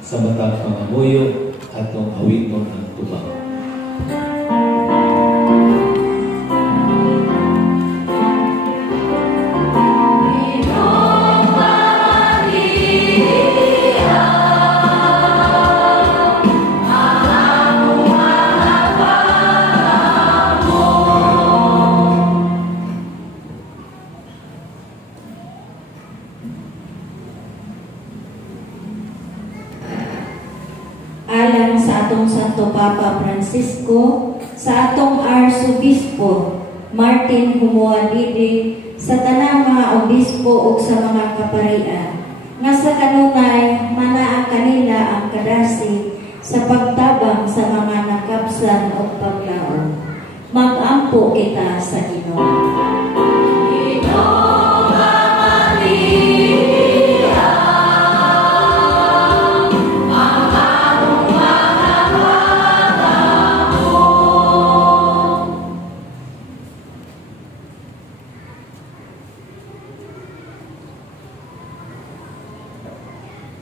sa matang pangamuyo at ng awiton ng tubang. Alang sa atong Santo Papa Francisco, sa atong Arsobispo Martin Humuadidi, sa tanang mga obispo ug sa mga kaparian, nga sa kanunay manaa kanila ang kadasi sa pagtabang sa mga nakapsan o paglaon. Mag-ampo kita sa Ginoo.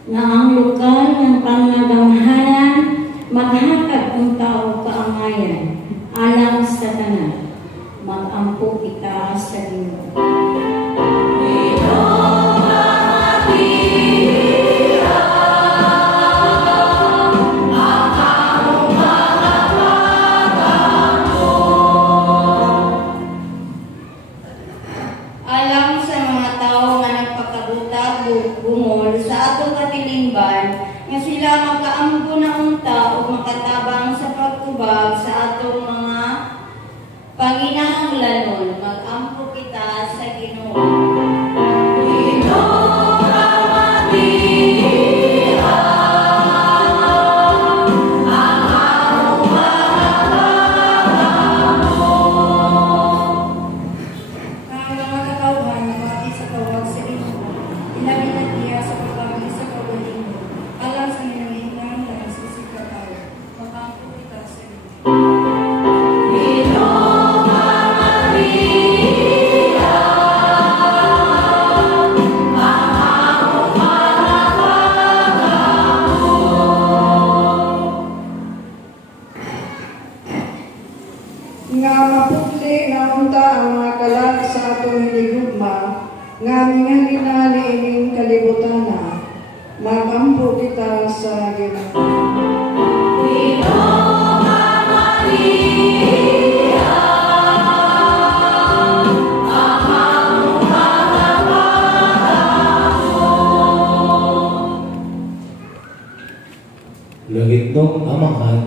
Na ang lokal ng pangagamhanan maghatag ang tao kaangayan alang sa tanan. Mag-ampo kita sa Ginoo. Alam sa mga tao nga nagpakabuta bungol sa atong katilingban, nga sila makaamgo na unta o makatabang sa pagtubag sa atong mga panginahanglanon. Mag-ampo kita sa Ginoo. Nga mapukli na unta ang mga kalat sa atong hinigugma, nga mingalina niining kalibutana, magampo kita sa Ginoo. Lagitnong amahan,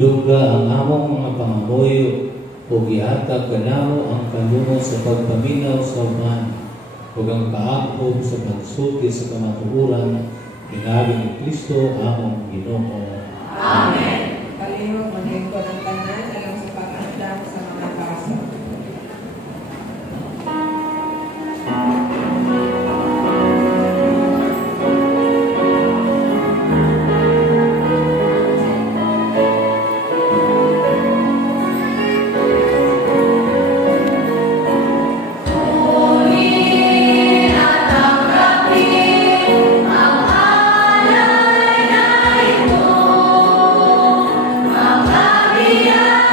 duga ang among mga pangamuyo o gihatag kanamo ang kanungo sa pagpaminaw sa uman ug ang kaakog sa pagsulti sa kamatuoran pinagi ni Kristo among Ginoo. Amen. Palihog maningkod ang tanan alang sa pag-andam sa mga kaso. Maria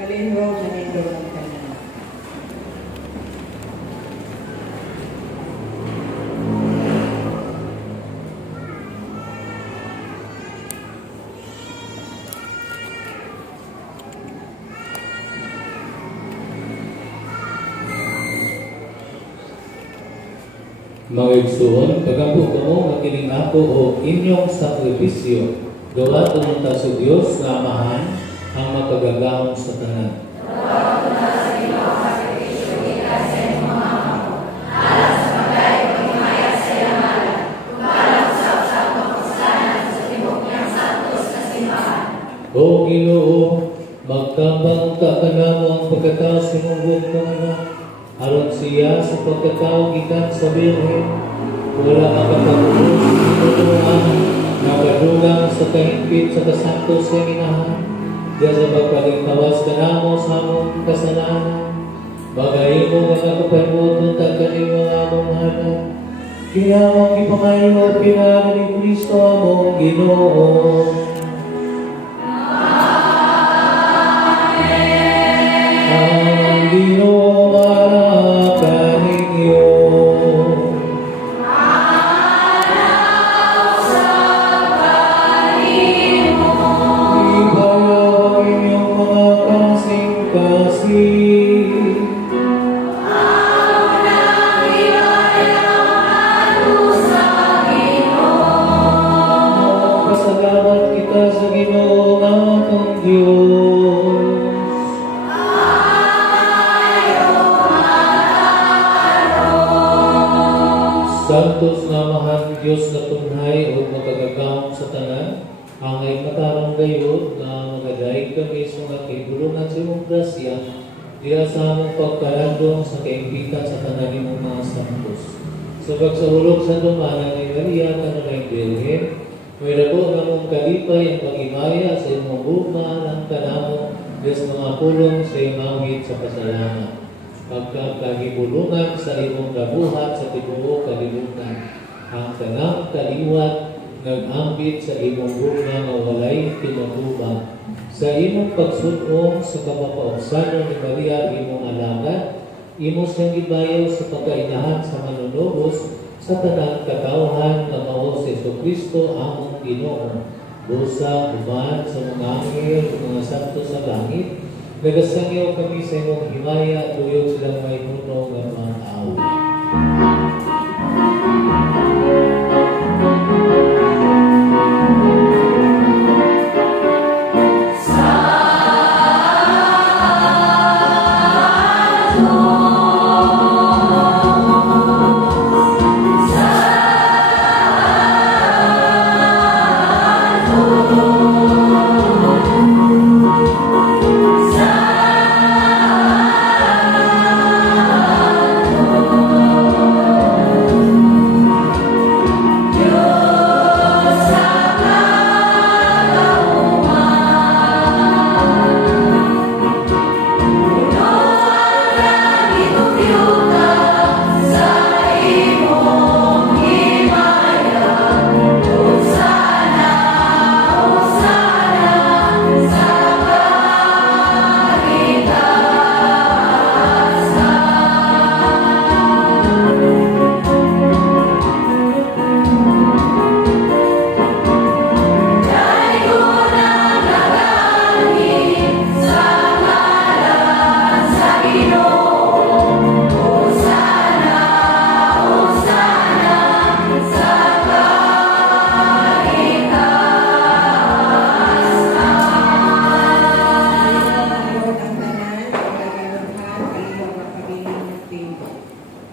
Kalihog na nindog ang tanan. Mga igsoon, pagampo kamo makining ako o inyong sakripisyo, gawa tumunta sa Dios nga Amahan ang makagagahong sa tanan. O Ginoo, magtambang ka kanamo ang pagkatao sa imong bukong anak. Aron siya sa pagkatao gikan sa Birhen, wala makapagulong tinutuan, nakadugang sa kahingpit sa kasanto sa inahan, diya sa pagpaligtawas ka namo sa among kasalanan, bagay mo mga kapanuton tagkaning mga among hanap, kaya ang ipangayo pinag ni Kristo among Ginoo. Ang Ginoo Santos nga Mahal Diyos na tunhay o makagagahong sa tanan, angay matarang gayod na magadaig kami sa mga kibulungan sa imong grasya, diya sa among pagkalandong sa kaimpitan sa tanan imong mga santos. Sa pagsahulog sa dumanan ni Maria kanunay Birhen, may dako nga mong kalipay ang pag-imaya sa imong bukmaan ang kanamo, Diyos mga pulong sa imawit sa pasalamat. Pagkakahibulungan sa imong gabuhat sa tibuok kalibutan, ang tanang kaliwat nag-ambit sa imong bunga nga walay tinutubang. Sa imong pagsunong sa kamapaubsanon ni Maria imong alagad, imo siyang gibayaw sa pagkainahan sa manunubos sa tanang katawhan nga mao si Jesucristo among Ginoo. Busa uban sa mga anghel ug mga santo sa langit, nagasangyaw kami sa imong himaya, tuyod silang may puno ng mga tao.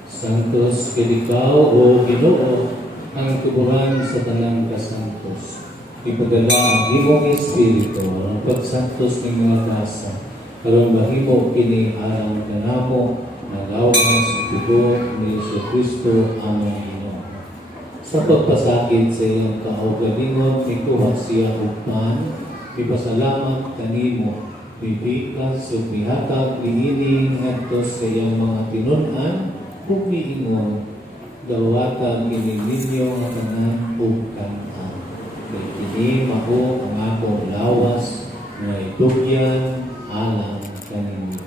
Santos ikaw o Ginoo ang tubuhan sa tanang kasantos. Ipadala ang imong Espiritu ang pagsantos ng mga kasa, karon bahimo kini alang kanamo nagawas sa tubo ni Jesucristo among Ginoo. Sa pagpasakit sa iyang kaugalingon, ikuha siya upman, ipasalamat kanimo, bibikas o bihatag liini ngadto sa iyang mga tinunan, ug miingon dawatan kini ninyo nga tanan ug kan-an. Kay kini mao ang akong lawas nga itugyan alang kaninyo.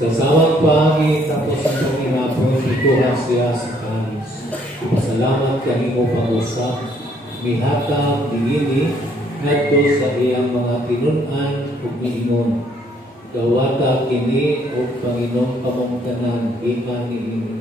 Sa sawang pangit, tapos ang Panginoon, ituha siya sa kanis. Pasalamat kanimo pag-usap, mihatag, digini, ngadto sa iyang mga tinunan ug miingon. Gawata kini o Panginoon pamungkanan, iman niini.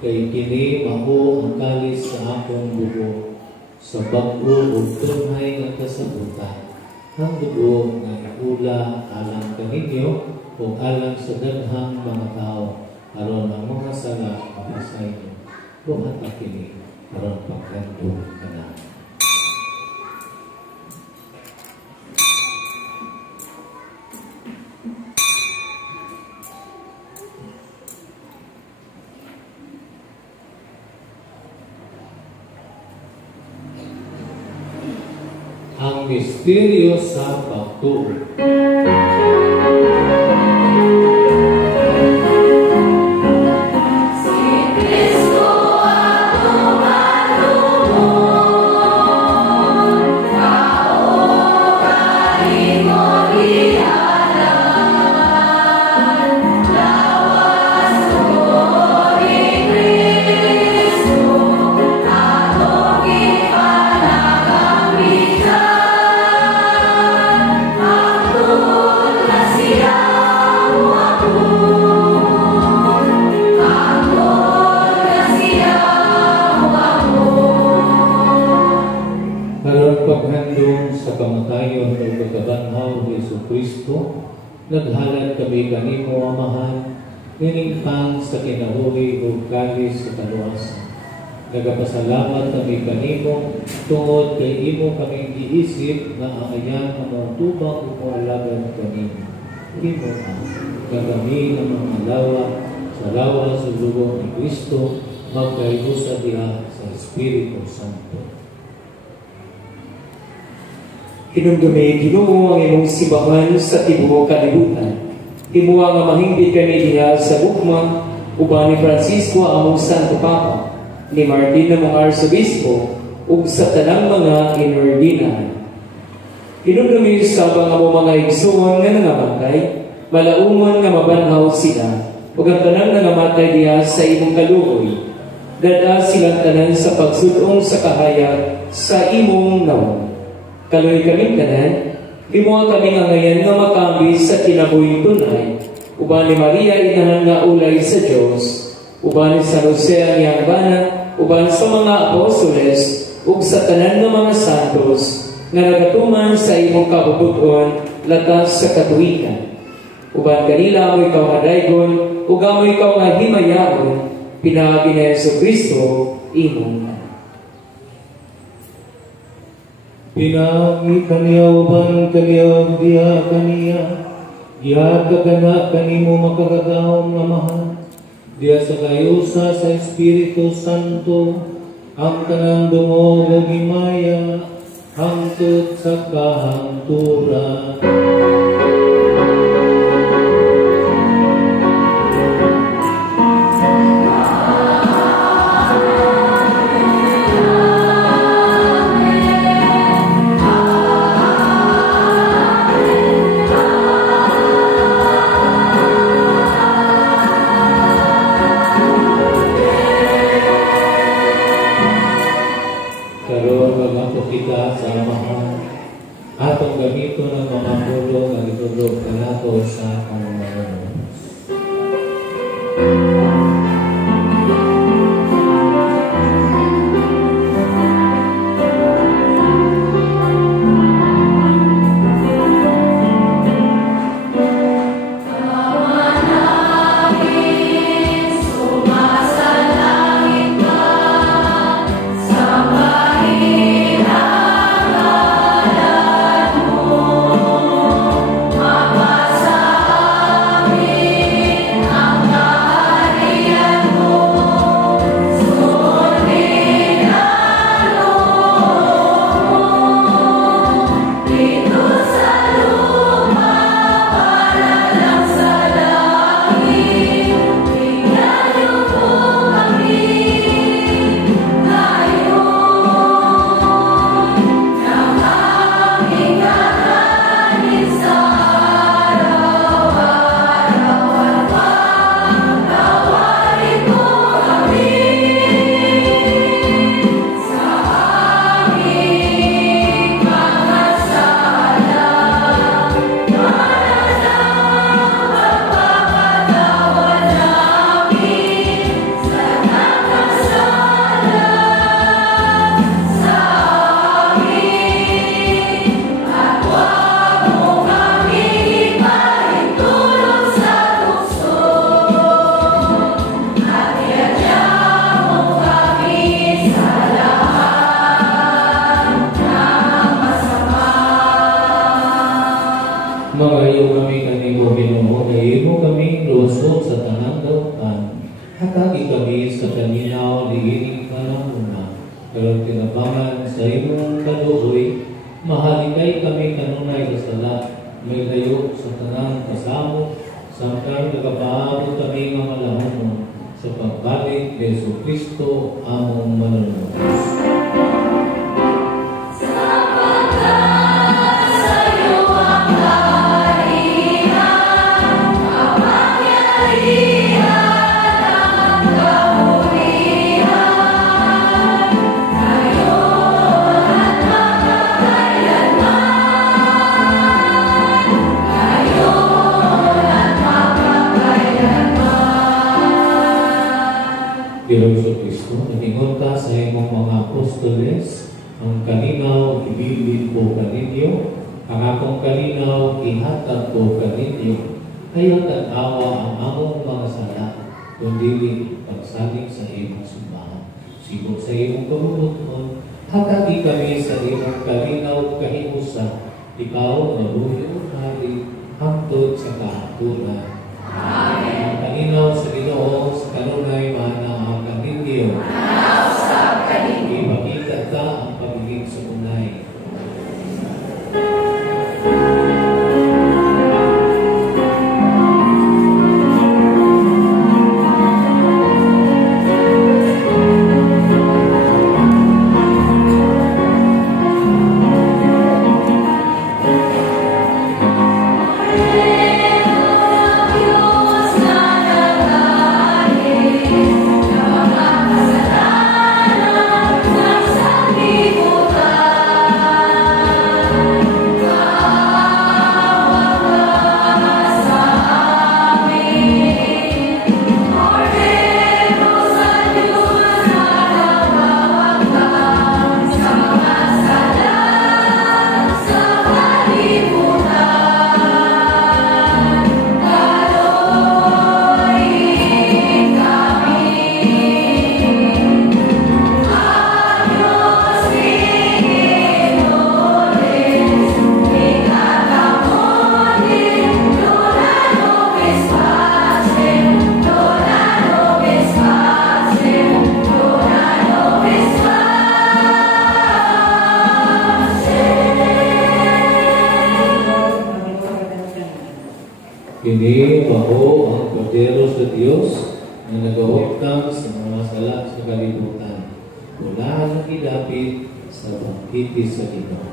Kay kini mao ang kalis sa akong dugo, sa bag-o ug tunay nga kasabutan. Ang dugo nga iula alang kaninyo, kung alang sa daghang mga tao, aron ang mga sala mapasay niyo. Buhat na kini, aron pagkanto ka na. Ang misteryo sa pagtuo. Naghalad kami kanimo amahan, niningpang sa kinabuhi ug kalis sa kaluwasan. Nagapasalamat kami kanimo tungod kay imo kami giisip na aayan ang mga tubang ug alagad kanimo. Imo ang kagami ng mga lawa sa lawas ug dugo ni Kristo magkaibusa diha sa Espiritu Santo. Hinumdumi, Ginoo ang imong simbahan sa tibuok kalibutan. Himuha nga mahinggit kami diha sa bukma, uban ni Francisco among Santo Papa, ni Martin among Arsobispo, ug sa tanang mga inordinahan. Hinumdumi sabang among mga igsoon nga nangamatay, malaumon nga mabanhaw sila, ug ang tanang nangamatay diha sa imong kaluoy. Dada silang tanan sa pagsudong sa kahayag sa imong nawon. Kaloy kami tanan, himuha kami nga ngayon nga makambi sa kinabuhing tunay, uban ni Maria inahan nga ulay sa Dios, uban ni San Jose ang iyang bana, uban sa mga apostoles, ug sa tanan ng mga santos, nga nagatuman sa imong kabubuton, latas sa katuikan. Uban kanila mo ikaw hadaygon, ug amo ikaw nga himayaon, pinaagi ni Jesucristo, imong Pinagi kaniya uban kaniya diha kaniya, diha kagana kanimo makakataon nga mahal, diha sa kayusa sa Espiritu Santo, ang tanang dungog ug himaya, hangtod sa kahangturan. Atong gamito ng mga pulo nga itulog kanato sa pamamagitan. Mapasa Ginoo, nahimo kami luwasod sa tanang dautan. Hatagi kami sa kaminaw ni ining panahuna. Pero tinabangan sa imong kaluoy, mahalikay kami kanunay kasala, may layo sa tanang kasamo, samtang nagapaabot kami ng malahon sa pagbalik ni Yesu Kristo among manunubos. Ginoong Kristo, nagingon ka sa imong mga apostoles, ang kalinaw ibilin ko kaninyo, ang akong kalinaw ihatag ko kaninyo, kaya tanawa ang among mga sala, kundi pagsalig sa imong simbahan. Siguro sa imong kabubuton, hatagi kami sa imong kalinaw kahimusa, ikaw na buhiyong hari, hangtod sa kahatulan. Amen. Ang kalinaw sa Ginoo sa kanunay manang kaninyo. Ipakita ka ang pagiging sa unay. Kini mao ang Kordero sa Dios na nagawagtang sa mga sala sa kalibutan. Mula ang idapit sa bangkiti sa Ginoo.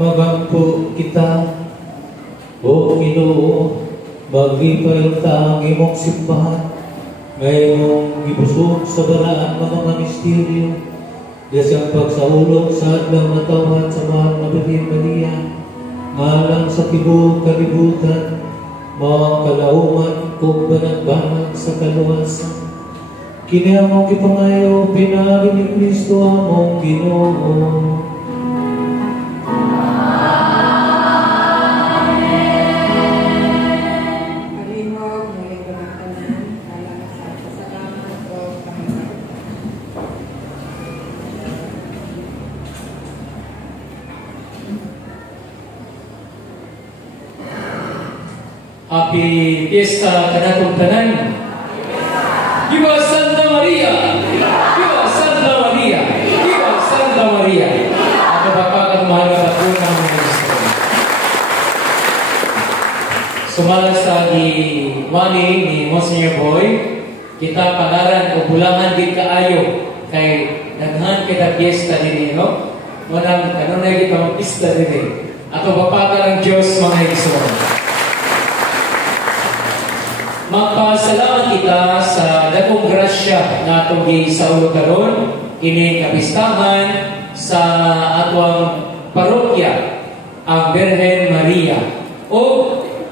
magampo kita. O Ginoo, maglipay ta ang imong simbahan, ngayong gibusog sa balaan mga misteryo, dasang pagsahulog sa adlang matawhan sa mahal na Birhen Maria, ngalang sa tibuok kalibutan, mga kalauman o banag-banag sa kaluwasan. Kini among gipangayo, pinagi ni Kristo among Ginoo. Happy Fiesta kanatong tanan. Viva Santa Maria! Viva Santa Maria! Viva Santa Maria! Ako bapak mahal na po ng mga gusto. Sumala sa wani ni Monsignor Boy, kita pagaran o bulangan din kaayo kay naghan kita fiesta din no? Walang kanunay kita mag-pista din. Ako bapak ng Diyos mga gusto. Magpasalamat kita sa dakong grasya na atong gisaulog karon kini kapistahan sa atong parokya ang Birhen Maria o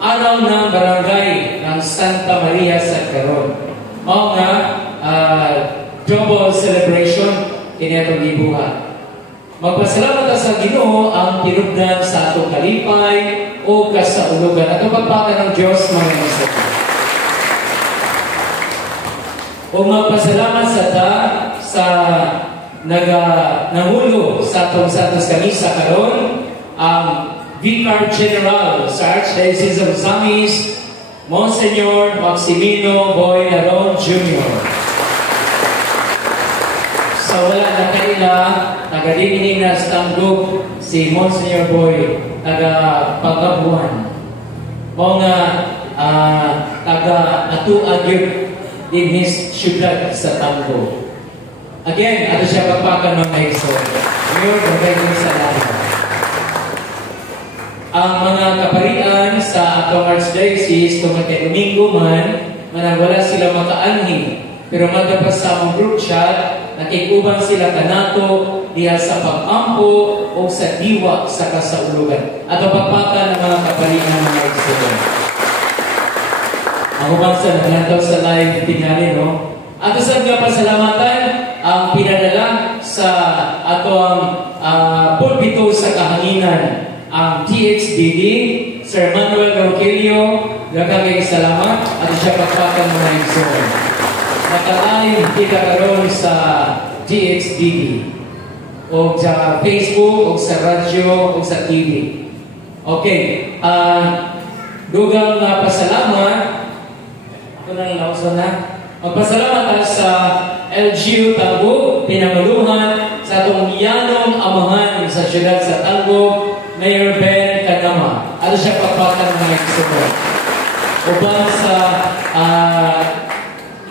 araw ng barangay ng Santa Maria sa karon. Mao nga double celebration kini atong gibuhat. Magpasalamat ta sa Ginoo ang tinubdan sa atong kalipay o kasaulugan. Atong pagpaka ng Diyos mga isip. O magpasalamat sa nangulo sa atong Santos Kamisa karon ang Vicar General sa Archdiocese of Zamis, Monsignor Maximino Boy Aron Jr. Sa wala na kanila, nagadinihin na sa tanggog si Monsignor Boy, taga-Pagabuan. Mga taga-atu-agyot in his syudad sa Tango. Again, ato siya pagpakan ng Maiso. Mayor, magandang salamat. Ang mga kaparian sa atong Archdiocese, kung kay Domingo man, managwala sila makaanhi. Pero magdapas sa among group chat, nakikubang sila kanato diha sa pag-ampo o sa diwa sa kasaulugan. Ato pagpakan ng mga kaparian ng Maiso. Ako bangsa naglantaw sa live tingali, no? Ato sa nga pasalamatan ang pinadala sa atong pulpito sa kahanginan ang THDD, Sir Manuel Rogelio, nagkagay salamat at siya pagpakan mo na yung son. Nakalain kita karon sa THDD o sa Facebook o sa radyo o sa TV. Okay, dugang pasalamat. Ito na ilausan na. Magpasalamat sa LGU Tango, pinanguluhan sa atong yanong amahan sa siyudad sa Tango, Mayor Ben Kanama. Ano siya pagpakan ng mga support. Uban sa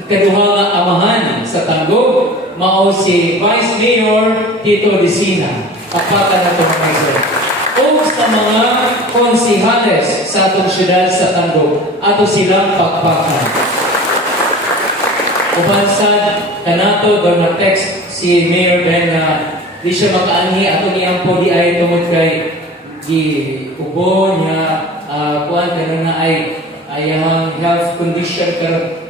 ikaduhang amahan sa Tango, mao si Vice Mayor Tito Desina. Pagpakan na itong mga support. O sa mga konsihales sa atong siyudad sa Tango, ato silang pagpakan. Ubansad, kanato, doon na-text si Mayor Ben na di siya makaanhi ato niyang po di ay tungod kay ubo niya kuan karon na ay ang health condition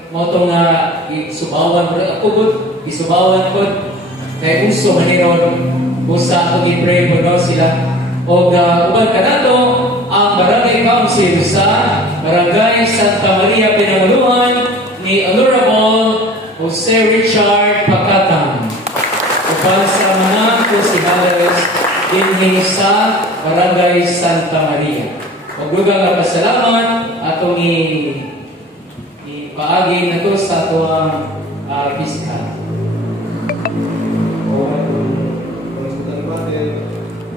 mo to nga isubawan pero ako gud isubawan ko kay uso maniron usa ako gi-pray po no sila o uban kanato ang barangay council sa barangay Santa Maria Pinanguluhan ni Honorable Jose Richard Pacatan. Upang sa mga konsihalas dinhi sa Barangay Santa Maria. Magdugang nga pasalamat atong ipaagi na to sa atong piskal.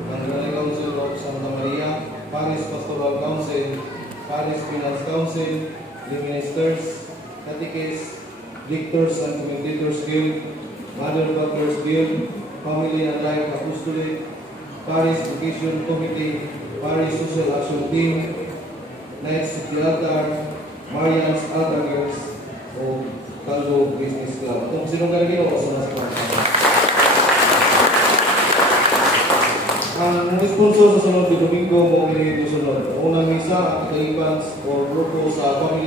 Barangay Council of Santa Maria, Paris Pastoral Council, Paris Finance Council, the Ministers, Catechists, Victors and Commentators Guild, Mother Butlers Guild, Family and Life Apostolic, Parish Education Committee, Parish Social Action Team, Knights of the Altar, Marians Altar Girls, o Caldo Business Club. Itong sinong karigino o sa nasa ang sponsor sa sunod na Domingo mo pinili sunod. Unang misa, ang events o grupo sa pamilya